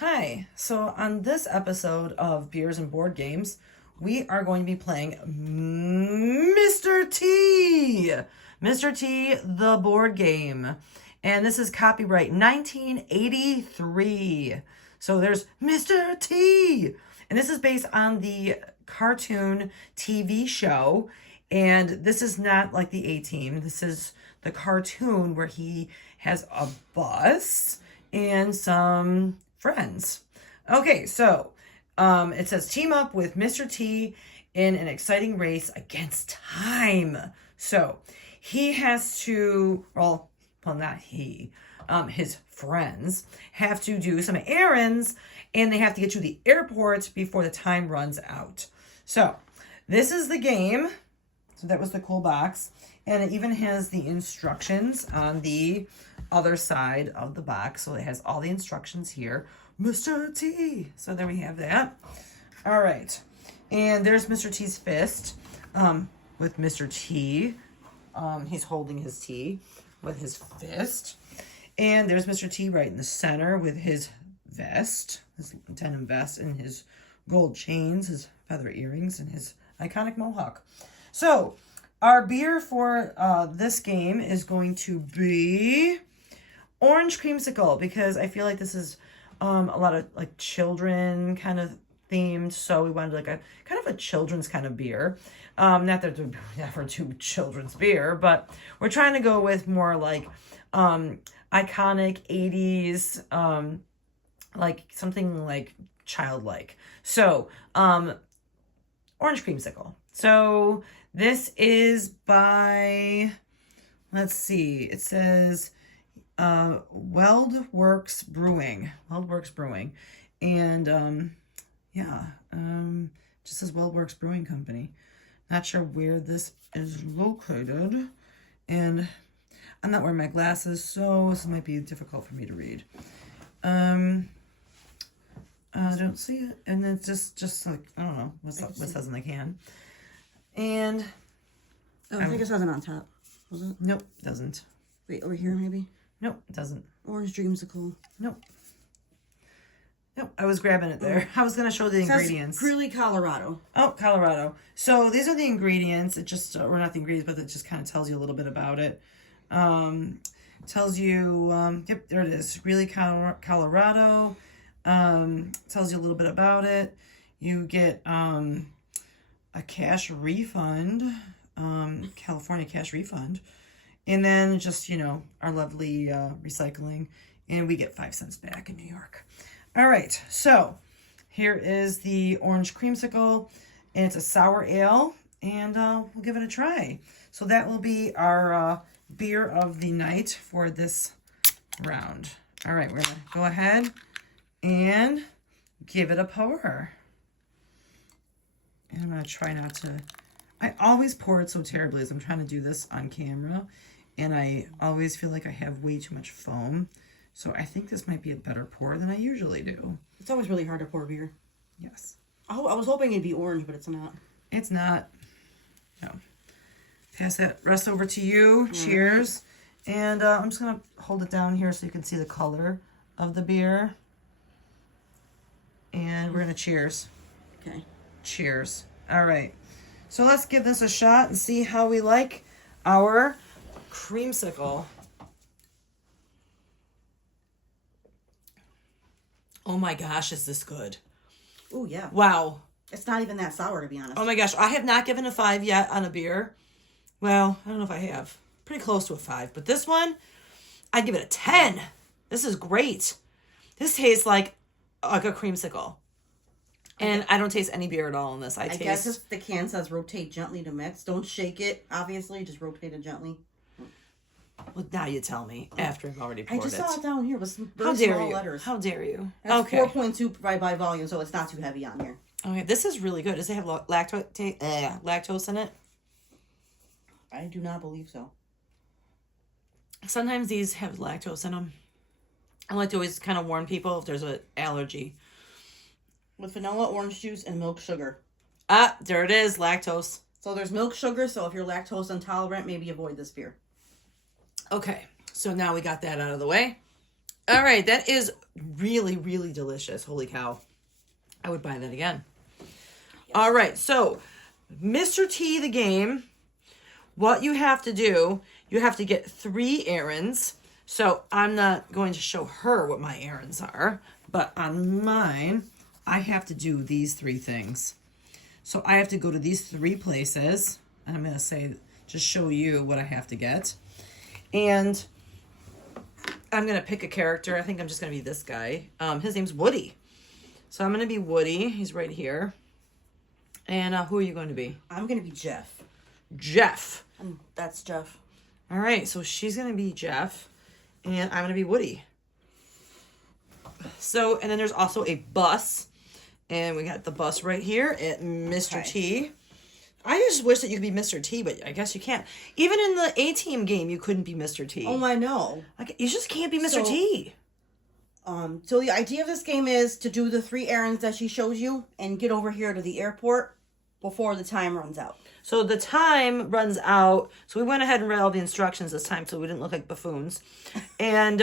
Hi, so on this episode of Beers and Board Games, we are going to be playing Mr. T! Mr. T, the board game. And this is copyright 1983. So there's Mr. T! And this is based on the cartoon TV show. And this is not like the A-Team. This is the cartoon where he has a bus and some friends. Okay, so it says team up with Mr. T in an exciting race against time. So he has to, well, not he, his friends have to do some errands and they have to get to the airport before the time runs out. So this is the game. So that was the cool box. And it even has the instructions on the other side of the box. So it has all the instructions here. Mr. T. So there we have that. All right. And there's Mr. T's fist with Mr. T. He's holding his tea with his fist. And there's Mr. T right in the center with his vest, his denim vest, and his gold chains, his feather earrings, and his iconic mohawk. So our beer for this game is going to be Orange Creamsicle, because I feel like this is a lot of like children kind of themed. So we wanted like a kind of a children's kind of beer. Not that we never do children's beer, but we're trying to go with more like iconic 80s, like something like childlike. So Orange Creamsicle. So this is by, let's see, it says Weldworks Brewing. And just says Weldworks Brewing Company. Not sure where this is located. And I'm not wearing my glasses, so this might be difficult for me to read. I don't see it. And then it's just like, I don't know what says in the can. And I think it says it on top. Was it? Nope, doesn't. Wait, over here maybe? Nope, it doesn't. Orange Dreamsicle. Nope, I was grabbing it there. I was going to show the ingredients. Greeley, Colorado. Oh, Colorado. So these are the ingredients. It just, or not the ingredients, but it just kind of tells you a little bit about it. Tells you, yep, there it is. Greeley, Colorado. Tells you a little bit about it. You get a cash refund, California cash refund. And then just, our lovely recycling. And we get 5 cents back in New York. All right, so here is the Orange Creamsicle, and it's a sour ale, and we'll give it a try. So that will be our beer of the night for this round. All right, we're going to go ahead and give it a pour. And I'm going to try not to, I always pour it so terribly as I'm trying to do this on camera, and I always feel like I have way too much foam. So I think this might be a better pour than I usually do. It's always really hard to pour beer. Yes. Oh, I was hoping it'd be orange, but it's not. It's not. No. Pass that rest over to you. Mm. Cheers. And I'm just going to hold it down here so you can see the color of the beer. And we're going to cheers. Okay. Cheers. All right. So let's give this a shot and see how we like our creamsicle. Oh my gosh, is this good? Oh, yeah. Wow. It's not even that sour, to be honest. Oh my gosh, I have not given a 5 yet on a beer. Well, I don't know if I have. Pretty close to a 5. But this one, I'd give it a 10. This is great. This tastes like a creamsicle. And I don't taste any beer at all in this. I guess if the can says rotate gently to mix. Don't shake it, obviously. Just rotate it gently. Well, now you tell me after I've already poured it. I just saw it down here with some very small letters. How dare you? That's okay. 4.2 by volume, so it's not too heavy on here. Okay, this is really good. Does it have lactose in it? I do not believe so. Sometimes these have lactose in them. I like to always kind of warn people if there's an allergy. With vanilla, orange juice, and milk sugar. Ah, there it is, lactose. So there's milk sugar, so if you're lactose intolerant, maybe avoid this beer. Okay, so now we got that out of the way. All right, that is really, really delicious. Holy cow. I would buy that again. Yes. All right, so Mr. T, the game, what you have to do, you have to get 3 errands. So I'm not going to show her what my errands are, but on mine, I have to do these 3 things. So I have to go to these 3 places, and I'm going to say, just show you what I have to get. And I'm going to pick a character. I think I'm just going to be this guy. His name's Woody. So I'm going to be Woody. He's right here. And who are you going to be? I'm going to be Jeff. Jeff. And that's Jeff. All right, so she's going to be Jeff, and I'm going to be Woody. So, and then there's also a bus, and we got the bus right here at Mr. T. I just wish that you could be Mr. T, but I guess you can't. Even in the A-Team game, you couldn't be Mr. T. Oh, I know. Like, you just can't be Mr. T. So the idea of this game is to do the 3 errands that she shows you and get over here to the airport before the time runs out. So the time runs out. So we went ahead and read all the instructions this time so we didn't look like buffoons. And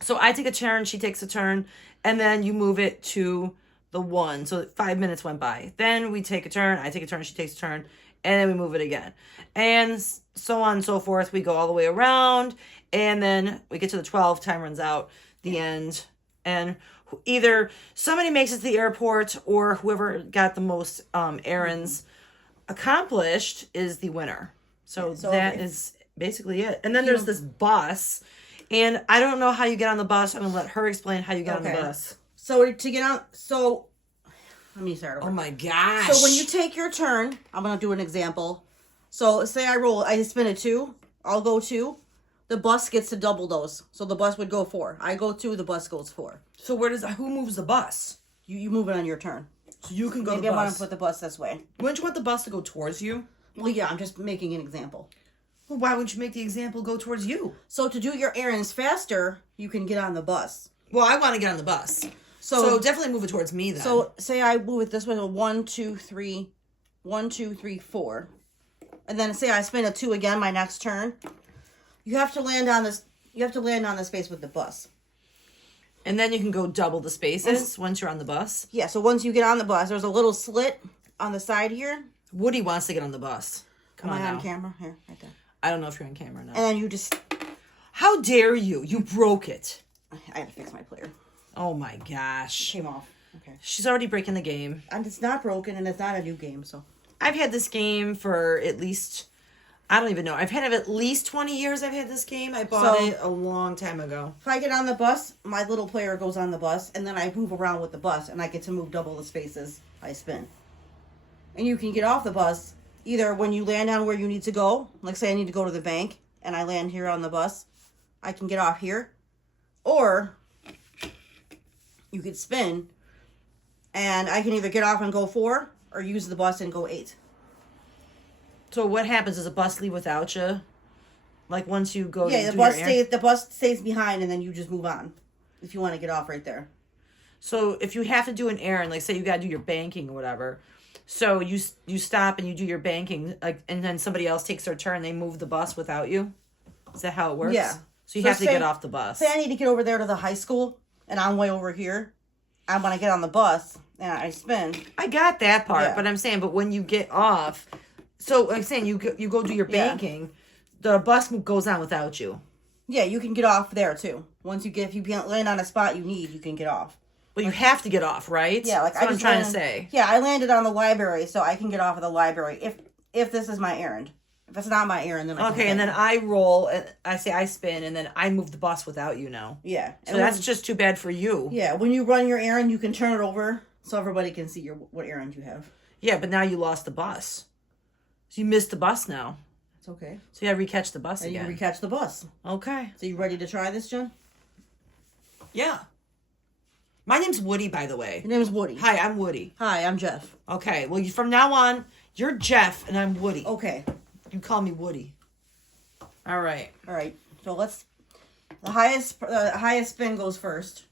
so I take a turn, she takes a turn, and then you move it to the 1. So 5 minutes went by. Then we take a turn, I take a turn, she takes a turn, and then we move it again. And so on and so forth. We go all the way around, and then we get to the 12, time runs out, the end. And either somebody makes it to the airport or whoever got the most errands accomplished is the winner. So that is basically it. And then there's this bus, and I don't know how you get on the bus. I'm gonna let her explain how you get on the bus. So to get on, let me start over. Oh my gosh. So when you take your turn, I'm gonna do an example. So say I spin a 2, I'll go 2. The bus gets to double those. So the bus would go 4. I go 2, the bus goes 4. So who moves the bus? You move it on your turn. So you can go Maybe to the bus. I want to put the bus this way. Wouldn't you want the bus to go towards you? Well, yeah, I'm just making an example. Well, why wouldn't you make the example go towards you? So to do your errands faster, you can get on the bus. Well, I want to get on the bus. So definitely move it towards me then. So say I move it this way, 1, 2, 3, 1, 2, 3, 4. And then say I spin a 2 again, my next turn. You have to land on this. You have to land on the space with the bus. And then you can go double the spaces once you're on the bus. Yeah, so once you get on the bus, there's a little slit on the side here. Woody wants to get on the bus. Come on Am I now. on camera? Here, right there. I don't know if you're on camera or not. And then you just... How dare you? You broke it. I had to fix my player. Oh my gosh. Came off. Okay. She's already breaking the game. And it's not broken, and it's not a new game, so... I've had this game for at least... I don't even know. I've had it at least 20 years I've had this game. I bought it a long time ago. If I get on the bus, my little player goes on the bus, and then I move around with the bus, and I get to move double the spaces I spin. And you can get off the bus either when you land on where you need to go. Like say I need to go to the bank, and I land here on the bus. I can get off here. Or you could spin, and I can either get off and go 4, or use the bus and go 8. So what happens? Does the bus leave without you? Like once you go Yeah, to the bus stays behind, and then you just move on. If you want to get off right there. So if you have to do an errand, like say you got to do your banking or whatever, so you stop and you do your banking, like, and then somebody else takes their turn, they move the bus without you? Is that how it works? Yeah. So you have to get off the bus. Say I need to get over there to the high school, and I'm way over here. I want to get on the bus, and I spin. I got that part, Yeah. but I'm saying, but when you get off, so I'm saying you go do your banking, the bus goes on without you. Yeah, you can get off there too. If you land on a spot you can get off. But you have to get off, right? Yeah, like That's what I'm trying to landed, say. Yeah, I landed on the library, so I can get off of the library if this is my errand. If it's not my errand, then I Okay, and then I roll, and I say I spin, and then I move the bus without you now. Yeah. So that's just too bad for you. Yeah, when you run your errand, you can turn it over so everybody can see what errand you have. Yeah, but now you lost the bus. So you missed the bus now. It's okay. So you gotta recatch the bus And again. you can recatch the bus. Okay. So you ready to try this, Jen? Yeah. My name's Woody, by the way. Your name is Woody. Hi, I'm Woody. Hi, I'm Jeff. Okay, well, from now on, you're Jeff, and I'm Woody. Okay. You can call me Woody. All right. All right. So the highest spin goes first.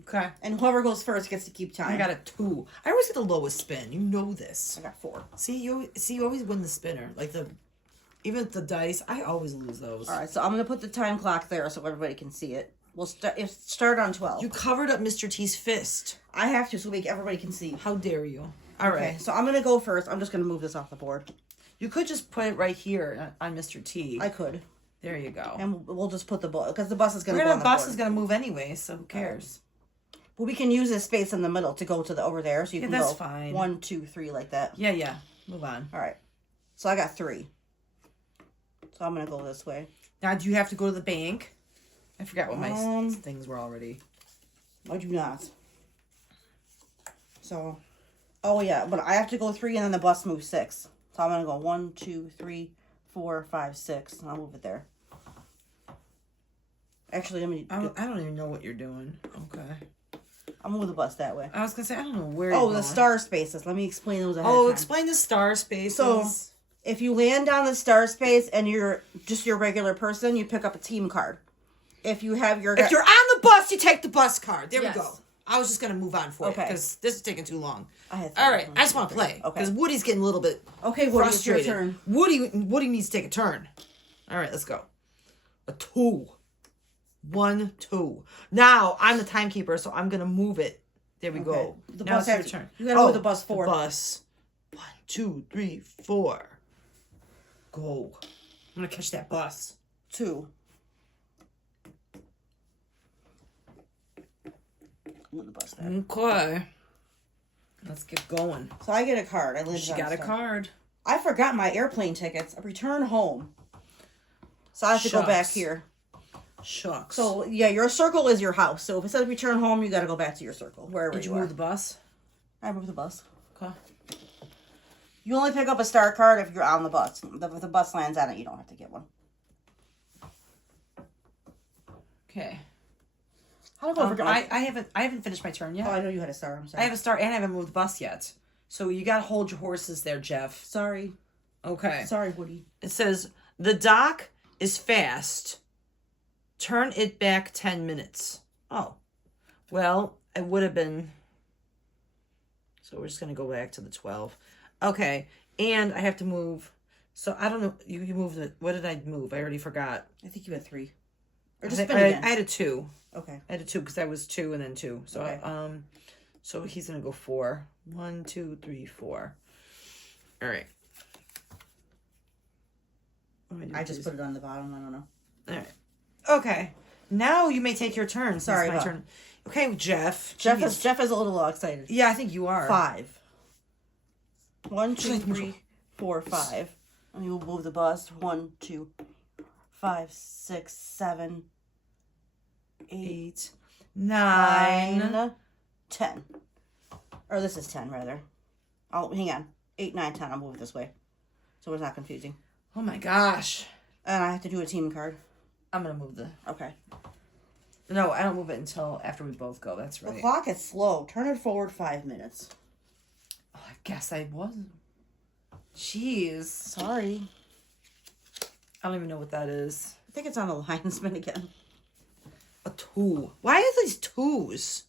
Okay. And whoever goes first gets to keep time. I got a 2. I always get the lowest spin. You know this. I got 4. See, you always win the spinner. Like even with the dice, I always lose those. All right, so I'm going to put the time clock there so everybody can see it. We'll start on 12. You covered up Mr. T's fist. I have to so everybody can see. How dare you? All right. Okay, so I'm going to go first. I'm just going to move this off the board. You could just put it right here on Mr. T. I could. There you go. And we'll just put the bus, because the bus is going to go on the bus board. is going to move anyway, so who cares? Well, we can use this space in the middle to go to the over there, so you can that's go fine. 1, 2, 3 like that. Yeah. Move on. All right. So I got 3. So I'm going to go this way. Now, do you have to go to the bank? I forgot what my things were already. I do not. So, oh yeah, but I have to go 3 and then the bus moves 6. So I'm going to go 1, 2, 3, 4, 5, 6. And I'll move it there. Actually, I don't even know what you're doing. Okay. I'll move the bus that way. I was going to say, I don't know where Oh, you're the going. star spaces. Let me explain those ahead of time. Explain the star spaces. So, if you land on the star space and you're just your regular person, you pick up a team card. If you're on the bus, you take the bus card. There Yes. we go. I was just going to move on for you because this is taking too long. All right, I just want to play. Okay. Because Woody's getting a little bit Okay, Woody, it's your frustrated. turn. Woody needs to take a turn. All right, let's go. A 2. 1, 2. Now, I'm the timekeeper, so I'm going to move it. There we go. The Now bus it's your turn. You got to move the bus forward. The bus. 1, 2, 3, 4. Go. I'm going to catch that bus. 2. Move the bus there. Okay. Let's get going. So I get a card. She got a card. I forgot my airplane tickets. A return home. So I have to go back here. Shucks. So yeah, your circle is your house. So if it says return home, you got to go back to your circle wherever Did you are. move the bus? I moved the bus. Okay. You only pick up a star card if you're on the bus. If the bus lands on it, you don't have to get one. Okay. How do I go? I haven't finished my turn yet. Oh, I know you had a star. I'm sorry. I have a star and I haven't moved the bus yet. So you gotta hold your horses there, Jeff. Sorry. Okay. Sorry, Woody. It says the dock is fast. Turn it back 10 minutes. Oh. Well, it would have been. So we're just gonna go back to the 12. Okay. And I have to move. So I don't know. You moved it. What did I move? I already forgot. I think you had 3. Or I just spin again. had a 2. Okay. I had a 2 because I was 2 and then 2. So Okay. so he's gonna go 4. 1, 2, 3, 4. All right. I just put it on the bottom. I don't know. All right. Okay. Now you may take your turn. Sorry, my Bob. turn. Okay, Jeff. Jeff Jeez. is a little excited. Yeah, I think you are. 5. 1, 2, 3, 4, 5. And you will move the bus. 1, 2, 5, 6, 7, 8, 9. 10. Or this is 10 rather. Oh, hang on. 8, 9, 10. I'll move it this way, so it's not confusing. Oh my gosh. And I have to do a team card. I'm gonna move the. Okay. No, I don't move it until after we both go. That's The right. clock is slow. Turn it forward 5 minutes. Oh, I guess I wasn't. Jeez. Sorry. I don't even know what that is. I think it's on the line. Spin again. A 2. Why are these 2s?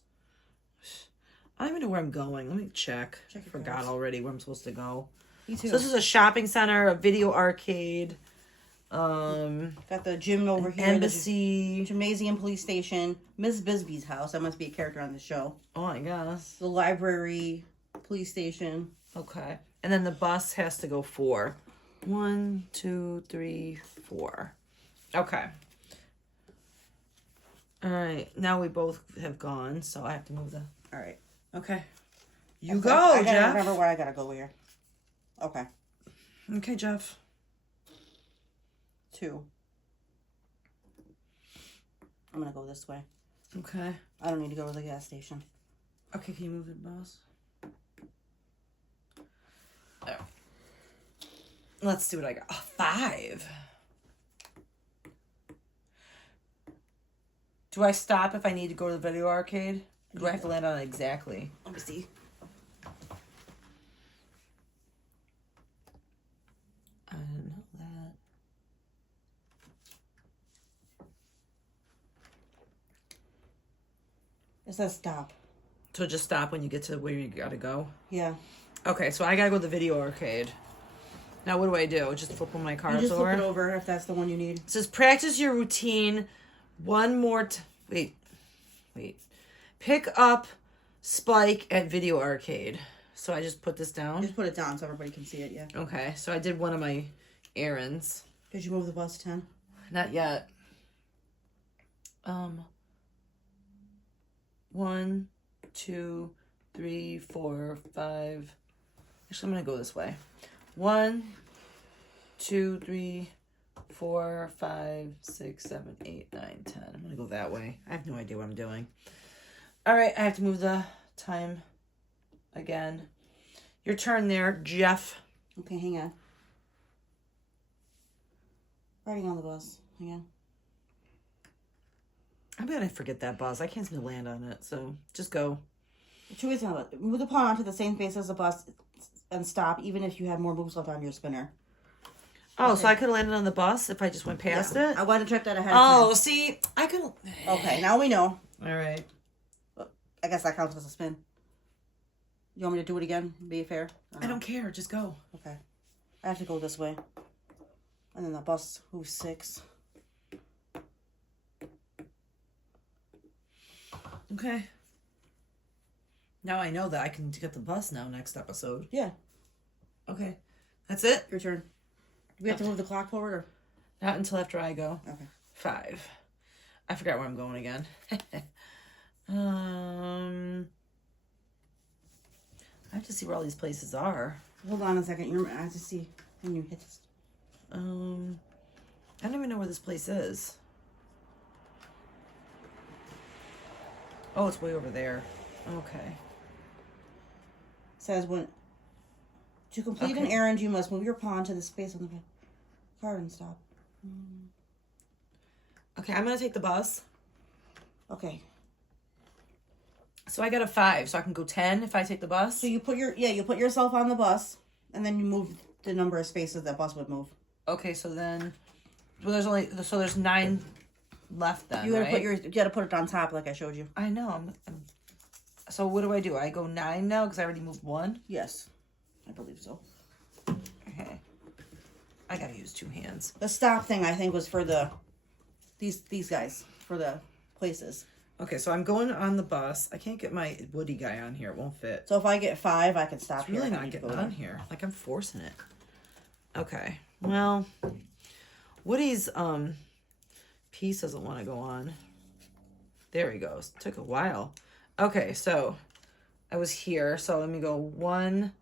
I don't even know where I'm going. Let me check. Check your Forgot cards. already where I'm supposed to go. Me too. So this is a shopping center, a video arcade, Got the gym over here. embassy. The gymnasium, police station, Miss Bisbee's house. That must be a character on the show. Oh, I guess. The library, police station. Okay. And then the bus has to go 4. 1, 2, 3, 4. Okay. All right. Now we both have gone, so I have to move the. All right. Okay. You I go, gotta Jeff. remember where I gotta go here. Okay. Okay, Jeff. 2. I'm gonna go this way. Okay. I don't need to go to the gas station. Okay, can you move the bus? There. Let's see what I got. Oh, 5. Do I stop if I need to go to the video arcade? Or do I have to land on it exactly? Let me see. I didn't know that. It says stop. So just stop when you get to where you gotta go? Yeah. Okay, so I gotta go to the video arcade. Now what do I do? Just flip one of my You cards just over? flip it over if that's the one you need. It says practice your routine one more Wait. Pick up Spike at Video Arcade. So I just put this down? Just put it down so everybody can see it, yeah. Okay, so I did one of my errands. Did you move the bus 10? Not yet. 1, 2, 3, 4, 5. Actually, I'm going to go this way. 1, 2, 3, 4, 5, 6, 7, 8, 9, 10. I'm going to go that way. I have no idea what I'm doing. All right, I have to move the time again. Your turn there, Jeff. Okay, hang on. Riding on the bus. Hang on. I'm going to forget that bus. I can't seem to land on it, so just go. Choose move the pawn onto the same space as the bus and stop, even if you have more moves left on your spinner. Oh, okay. So I could have landed on the bus if I just went past it? I want to check that ahead of time. Oh, See, I could... Okay, now we know. All right. I guess that counts as a spin. You want me to do it again? Be fair? I don't care. Just go. Okay. I have to go this way. And then the bus moves 6. Okay. Now I know that I can get the bus now next episode. Yeah. Okay. That's it? Your turn. Do we have to move the clock forward or? Not until after I go. Okay. 5. I forgot where I'm going again. I have to see where all these places are. Hold on a second. I have to see when you hit this. I don't even know where this place is. Oh, it's way over there. Okay. Says when to complete an errand, you must move your pawn to the space on the card and stop. Okay, I'm gonna take the bus. Okay. So I got a 5, so I can go 10 if I take the bus. So you put you put yourself on the bus, and then you move the number of spaces that bus would move. Okay, so then, well, there's 9 left then. You gotta right? you gotta put it on top like I showed you. I know. So what do? I go 9 now because I already moved 1. Yes, I believe so. Okay. I gotta use 2 hands. The stop thing I think was for these guys for the places. Okay, so I'm going on the bus. I can't get my Woody guy on here. It won't fit. So if I get 5, I can stop It's really here. not getting on here. Like I'm forcing it. Okay. Well, Woody's piece doesn't want to go on. There he goes. Took a while. Okay, so I was here. So let me go 1,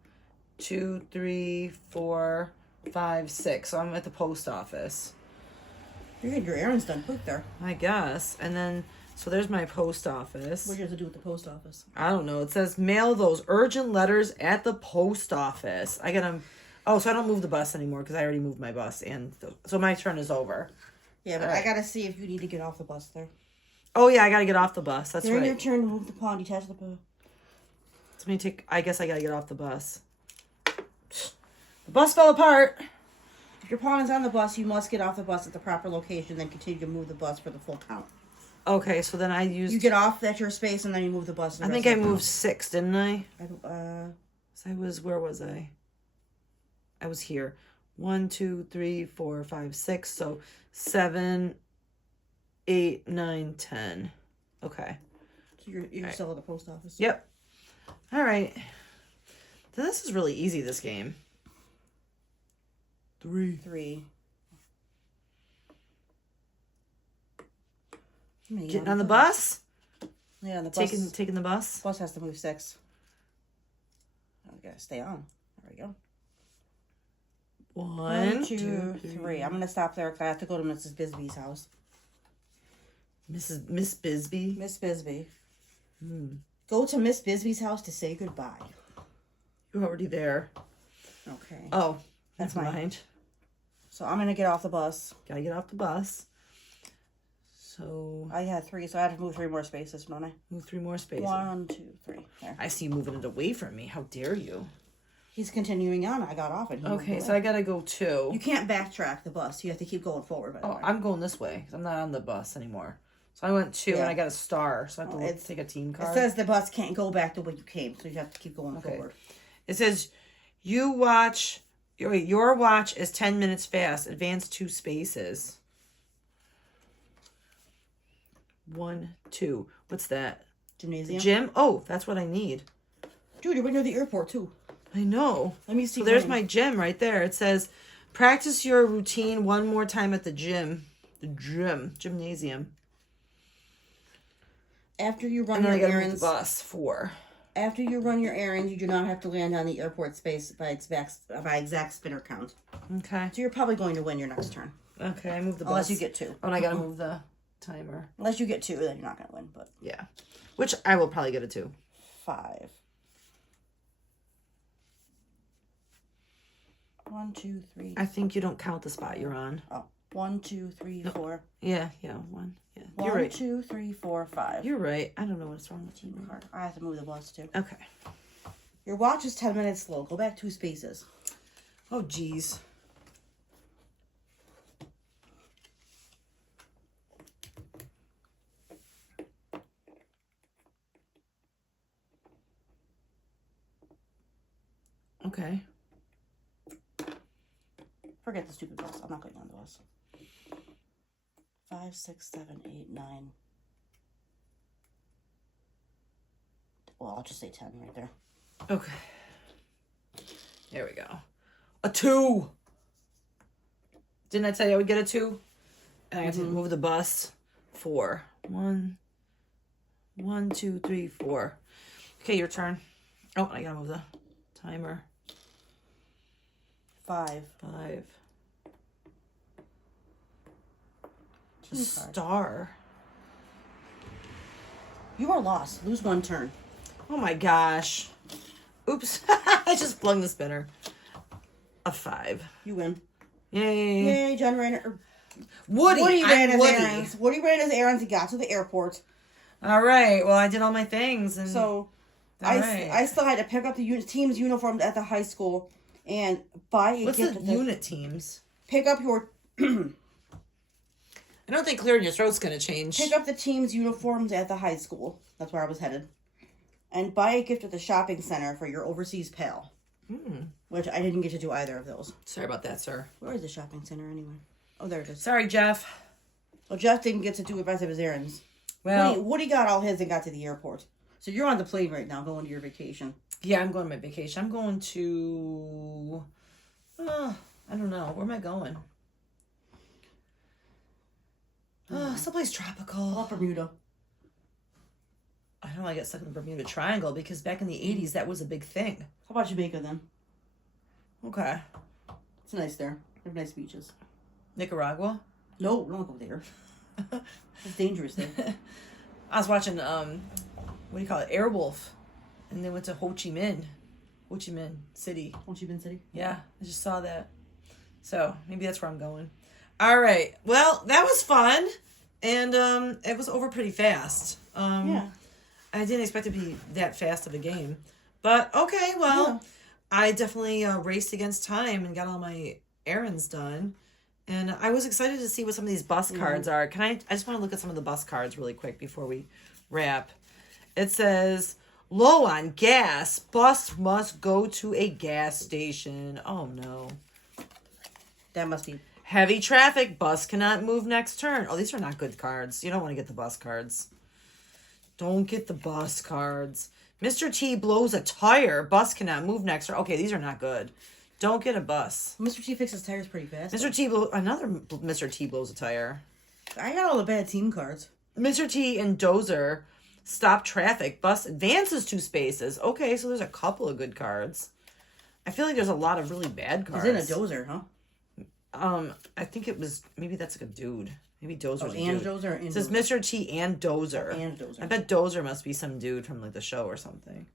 2, 3, 4, 5, 6. So I'm at the post office. You're getting your errands done quick there. I guess. And then, so there's my post office. What do you have to do with the post office? I don't know. It says mail those urgent letters at the post office. I gotta... Oh, so I don't move the bus anymore because I already moved my bus. So my turn is over. Yeah, but I gotta see if you need to get off the bus there. Oh, yeah, I gotta get off the bus. That's During right. your turn to move the pawn, detach the pawn. It's me take... I guess I gotta get off the bus. The bus fell apart. If your pawn is on the bus, you must get off the bus at the proper location, then continue to move the bus for the full count. Okay, so then I used... You get off at your space, and then you move the bus. I think I moved 6, didn't I? So I was... Where was I? I was here. 1, 2, 3, 4, 5, 6. So 7, 8, 9, 10. Okay. So you're still at the post office. Yep. All right. So this is really easy, this game. 3. Getting on the bus? Yeah, on the bus. Taking the bus? Bus has to move 6. I gotta stay on. There we go. 1, 2, 3. I'm gonna stop there because I have to go to Mrs. Bisbee's house. Miss Bisbee? Miss Bisbee. Go to Miss Bisbee's house to say goodbye. You're already there. Okay. Oh, That's never mine. mind. So I'm gonna get off the bus. Gotta get off the bus. So I had 3, so I have to move 3 more spaces, don't I? move 3 more spaces. 1, 2, 3. There. I see you moving it away from me. How dare you? He's continuing on. I got off it. Okay, so I gotta go 2. You can't backtrack the bus. You have to keep going forward. By the way. I'm going this way because I'm not on the bus anymore. So I went 2 and I got a star. So I have to take a team card. It says the bus can't go back the way you came, so you have to keep going forward. It says your watch is 10 minutes fast. Advance 2 spaces. 1, 2. What's that? Gymnasium. Gym? Oh, that's what I need. Dude, you're right near the airport, too. I know. Let me see. So there's my gym right there. It says, practice your routine one more time at the gym. The gymnasium. After you run And then your I gotta move errands, the bus 4. after you run your errands, you do not have to land on the airport space by exact spinner count. Okay. So you're probably going to win your next turn. Okay, I moved the bus. Unless you get 2. Oh, and I gotta move the timer. Unless you get 2, then you're not going to win. But Yeah. Which I will probably get a 2. 5. 1, 2, 3. I think you don't count the spot you're on. Oh, 1, 2, 3, 4. Yeah, 1. Yeah. 1, You're right. 2, 3, 4, 5. You're right. I don't know what's wrong with you. Team card. I have to move the bus too. Okay. Your watch is 10 minutes slow. Go back 2 spaces. Oh, geez. Okay. Forget the stupid bus. I'm not going on the bus. 5, 6, 7, 8, 9. Well, I'll just say 10 right there. Okay. There we go. A 2. Didn't I tell you I would get a 2? And I have to move the bus 4. 1, 2, 3, 4. Okay, your turn. Oh, I gotta move the timer. 5. 5. A Team card. star. You are lost. Lose 1 turn. Oh my gosh. Oops. I just flung the spinner. A 5. You win. Yay. Yay, Jen ran. Woody ran his Woody. errands. Woody ran his errands and got to the airport. All right. Well, I did all my things. And So right. I still had to pick up the team's uniforms at the high school and buy a What's gift. the unit teams? Pick up your I don't think clearing your throat's going to change. pick up the team's uniforms at the high school. That's where I was headed. And buy a gift at the shopping center for your overseas pal. Which I didn't get to do either of those. Sorry about that, sir. Where is the shopping center anyway? Oh, there it is. Sorry, Jeff. Well, Jeff didn't get to do the rest of his errands. Well, Woody got all his and got to the airport. So you're on the plane right now going to your vacation. yeah, I'm going on my vacation. I'm going to... I don't know. Where am I going? Someplace tropical. Oh, Bermuda. I don't want to get stuck in the Bermuda Triangle because back in the 80s, that was a big thing. How about Jamaica then? Okay. It's nice there. They have nice beaches. Nicaragua? No, don't go there. It's dangerous there. I was watching, what do you call it? Airwolf. And they went to Ho Chi Minh City. Ho Chi Minh City? Yeah, I just saw that. So maybe that's where I'm going. All right. Well, that was fun. And it was over pretty fast. Yeah. I didn't expect it to be that fast of a game. But okay, well, Yeah. I definitely raced against time and got all my errands done. And I was excited to see what some of these bus cards are. I just want to look at some of the bus cards really quick before we wrap. It says, low on gas, bus must go to a gas station. Oh no. That must be. Heavy traffic, bus cannot move next turn. Oh, these are not good cards. You don't want to get the bus cards. Don't get the bus cards. Mr. T blows a tire, bus cannot move next turn. Okay, these are not good. Don't get a bus. Mr. T fixes tires pretty fast. Another Mr. T blows a tire. I got all the bad team cards. Mr. T and Dozer stop traffic, bus advances 2 spaces. Okay, so there's a couple of good cards. I feel like there's a lot of really bad cards. He's in a dozer, huh? I think it was, maybe that's like a dude. Maybe Dozer's a and dude. Dozer. It says Mr. T and Dozer. And Dozer. I bet Dozer must be some dude from like the show or something.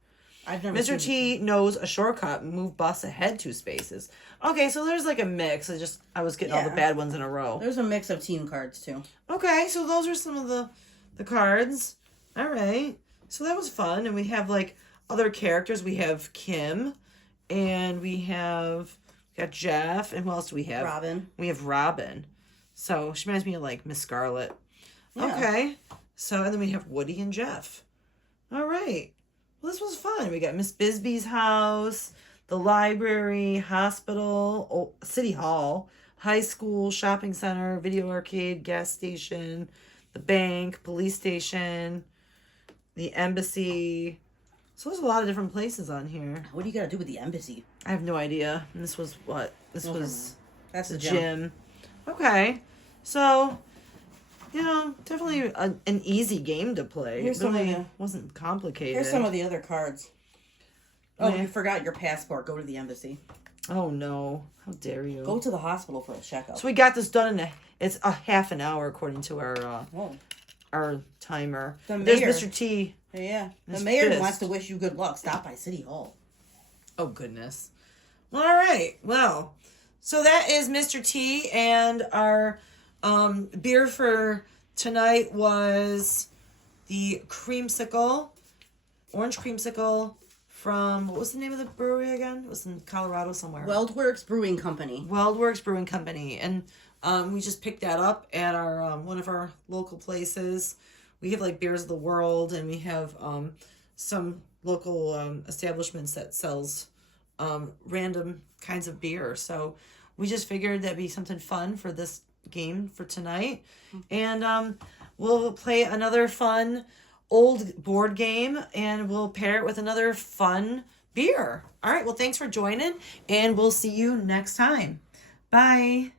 I've never Mr. seen T knows a shortcut, move bus ahead 2 spaces. Okay, so there's like a mix. I was getting all the Yeah. bad ones in a row. There's a mix of team cards too. Okay, so those are some of the cards. All right. So that was fun. And we have like other characters. We have Kim and we got Jeff. And who else do we have? Robin. We have Robin. So she reminds me of like Miss Scarlet. Yeah. Okay. So, and then we have Woody and Jeff. All right. Well, this was fun. We got Miss Bisbee's house, the library, hospital, City Hall, high school, shopping center, video arcade, gas station, the bank, police station, the embassy. So there's a lot of different places on here. What do you got to do with the embassy? I have no idea. And this was what? This was that's the the gym. Okay. So, definitely an easy game to play. Here's it really some of wasn't complicated. Here's some of the other cards. Oh, you forgot your passport. Go to the embassy. Oh, no. How dare you. Go to the hospital for a checkup. So we got this done it's a half an hour according to our timer. There's Mr. T. Yeah. The He's mayor pissed. wants to wish you good luck. Stop by City Hall. Oh, goodness. All right. Well, so that is Mr. T, and our beer for tonight was the Creamsicle, orange Creamsicle from, what was the name of the brewery again? It was in Colorado somewhere. Weldworks Brewing Company. Weldworks Brewing Company. And we just picked that up at our one of our local places. We have like Beers of the World, and we have some local establishments that sells random kinds of beer. So we just figured that'd be something fun for this game for tonight. And we'll play another fun old board game, and we'll pair it with another fun beer. All right, well, thanks for joining, and we'll see you next time. Bye.